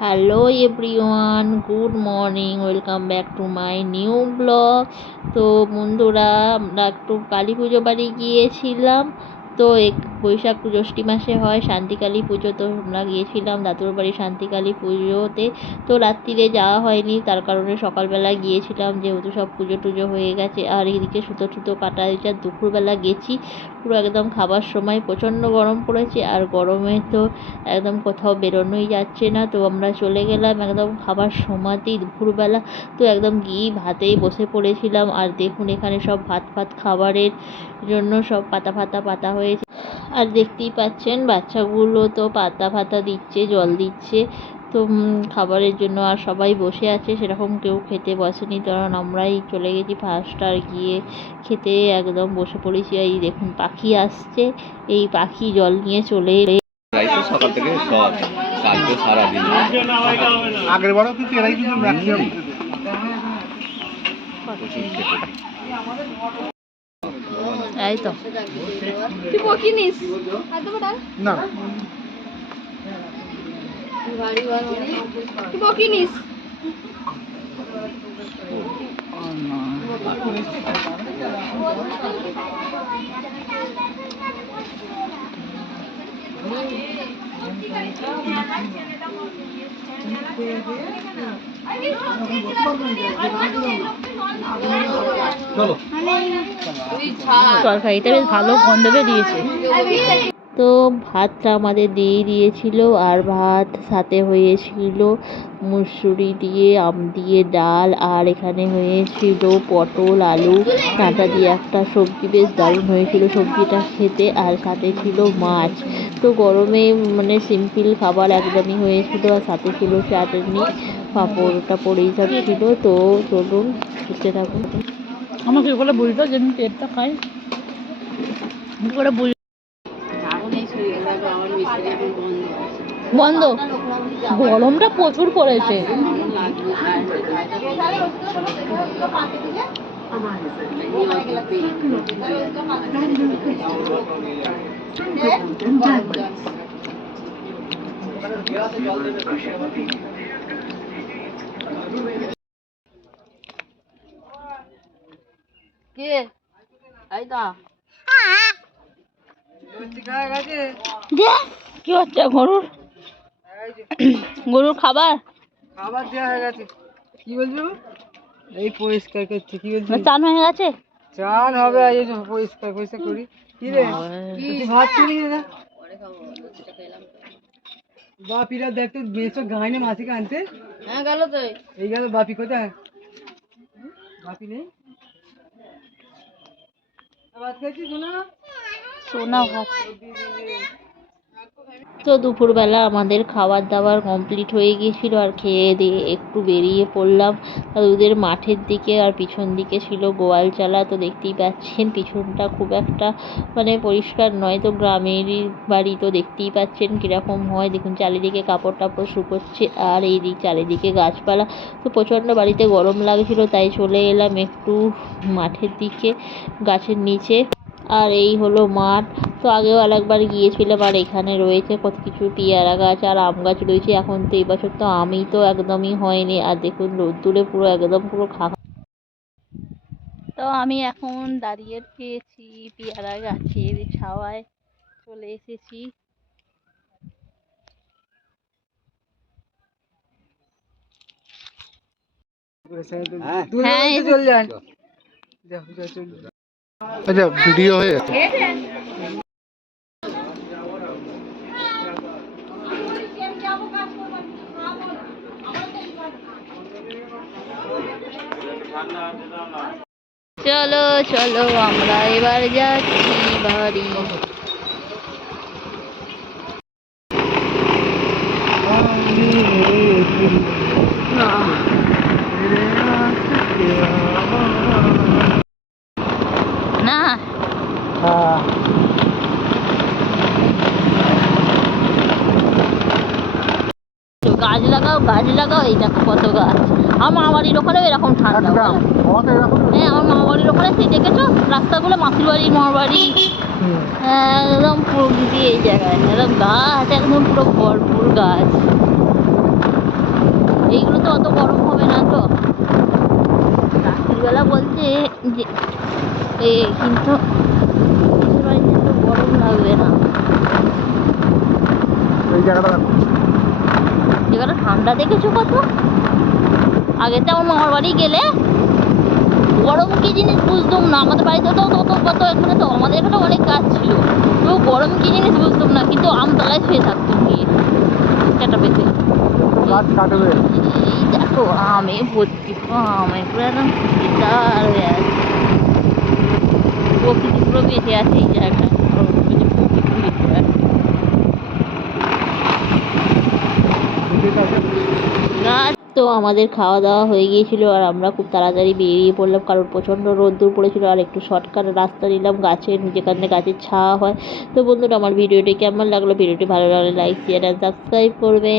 Hello everyone, good morning, welcome back to my new blog. তো বন্ধুরা, আমরা একটু কালী পুজো বাড়ি গিয়েছিলাম। তো এক বৈশাখ জ্যৈষ্ঠী মাসে হয়, শান্তিকালী পুজো। তো আমরা গিয়েছিলাম দাদুর বাড়ি শান্তিকালী পুজোতে। তো রাত্রিরে যাওয়া হয়নি, তার কারণে সকালবেলা গিয়েছিলাম, যেহেতু সব পুজো টুজো হয়ে গেছে। আর এদিকে সুতো টুতো কাটা হয়েছে দুপুরবেলা গেছি, পুরো একদম খাবার সময়। প্রচণ্ড গরম পড়েছে, আর গরমে তো একদম কোথাও বেরোনোই যাচ্ছে না। তো আমরা চলে গেলাম একদম খাবার সময়তেই দুপুরবেলা। তো একদম গিয়ে ভাতেই বসে পড়েছিলাম, আর দেখুন এখানে সব ভাত ফাত খাবারের জন্য সব পাতা ফাতা পাতা হয়েছে। আর দেখতেই পাচ্ছেন বাচ্চাগুলো তো পাতা ফাতা দিচ্ছে জল দিচ্ছে। তো উম, খাবারের জন্য আর সবাই বসে আছে সেরকম কেউ খেতে বসেনি। কারণ আমরাই চলে গেছি ফার্স্ট আর গিয়ে খেতে একদম বসে পড়েছি। এই দেখুন পাখি আসছে। এই পাখি জল নিয়ে চলে এলে সকাল থেকে সব কালকে সারাদিন আগের বারও কিন্তু এরাই কিন্তু ম্যাক্সিমাম এই তো তুই বকিনিস না তুই বকিনিস চলো তরকারিটা বেশ ভালো গন্ধ বেরিয়েছে। তো ভাতটা আমাদের দিয়ে দিয়েছিল আর ভাত সাথে হয়েছিল মুসুরি দিয়ে, আম দিয়ে, ডাল আর এখানে হয়েছিল পটল, আলু। ডাঁটা দিয়ে একটা সবজি, বেশ দারুণ হয়েছিল সবজিটা খেতে আর সাথে ছিল মাছ। তো গরমে মানে সিম্পল খাবার একদমই হয়েছিল আর সাথে ছিল চাটনি পাঁপড় টাপড় এইসব ছিল তো চলুন খেতে থাকুন। আমাকে বলতো যে আমি পেটটা খাই। করে বল বন্ধ। গরমটা প্রচুর পড়েছে। কে? এই তো কি হচ্ছে গরুর? গরুর খাবার? খাবার দেওয়া হয়ে গেছে। কি বলছো? এই পরিষ্কার করছি কি বলছি? না চান হয়ে গেছে? চান হবে এই যে পরিষ্কার পরিষ্কার করি। কি রে? তুই ভাত কিনি না বাপিরা দেখতো বেশো গাঁয়ে মাসিকে আনতে। হ্যাঁ গেল তো। এই গেল বাপি কোথায়? বাপি নেই? ভাত খেয়েছিস শোনা সোনা ভাত। তো দুপুরবেলা আমাদের খাবার দাবার কমপ্লিট হয়ে গিয়েছিল আর খেয়ে দিয়ে একটু বেরিয়ে পড়লাম। ওদের মাঠের দিকে আর পিছন দিকে ছিল গোয়াল চালা, তো দেখতেই পাচ্ছেন পিছনটা খুব একটা মানে পরিষ্কার নয়, তো গ্রামেরই বাড়ি তো দেখতেই পাচ্ছেন কীরকম হয়। দেখুন চারিদিকে কাপড় টাপড় শুকোচ্ছে আর এই দিক চারিদিকে গাছপালা। তো প্রচণ্ড বাড়িতে গরম লাগছিল, তাই চলে এলাম একটু মাঠের দিকে, গাছের নিচে। আর এই হলো মাঠ। তো আগেও আরেকবার গিয়েছিলাম আর এখানে রয়েছে কত কিছু পেয়ারা গাছ আর আম গাছ রয়েছে এখন তো এই বছর তো আমই তো একদমই হয়নি। আর দেখুন রোদ্দুরে পুরো একদম পুরো খা। তো আমি এখন দাঁড়িয়ে পেয়েছি পেয়ারা গাছের ছাওয়ায় চলে এসেছি। হ্যাঁ, যাও। আচ্ছা ভিডিও হয়ে গেছে। চলো চলো, আমরা এবার যাচ্ছি বাড়ি। না। গাছ লাগাও গাছ লাগাও, এই দেখো কত গাছ। আমার মামা বাড়ির ওখানেও এরকম ঠান্ডা। হ্যাঁ আমার মামা বাড়ির ওখানে সেই দেখেছ? রাস্তাগুলো মাসির বাড়ি মামার বাড়ি। একদম প্রকৃতি এই জায়গায়। একদম গাছ একদম পুরো ভরপুর গাছ। এইগুলো তো অত গরম হবে না তো। রাত্রিবেলা বলছে যে এ কিন্তু গরম লাগবে না। এই জায়গাটা জায়গাটা ঠান্ডা দেখেছ কত? আগে তো আমার মামার বাড়ি গেলে গরম কি জিনিস বুঝতাম না আমাদের বাড়িতে তো তত কত এখানে তো আমাদের এখানে অনেক গাছ ছিল। তো গরম কি জিনিস বুঝতাম না কিন্তু আমতলায় শুয়ে থাকতাম গিয়ে। চাটা পেতে। এই দেখো আমে ভর্তি আম পুরো একদম বিশাল হয়ে আছে প্রকৃতি পুরো বেঁচে আছে এই জায়গায় প্রকৃতি বেঁচে আছে। গাছ তো আমাদের খাওয়া দাওয়া হয়ে গিয়েছিল আর আমরা খুব তাড়াতাড়ি বেরিয়ে পড়লাম কারণ প্রচণ্ড রোদ্দুর পড়েছিলো আর একটু শর্টকাট রাস্তা নিলাম গাছের যেখানে গাছের ছাওয়া হয়। তো বন্ধুরা, আমার ভিডিওটি কেমন লাগল? ভিডিওটি ভালো লাগলে লাইক শেয়ার অ্যান্ড সাবস্ক্রাইব করবে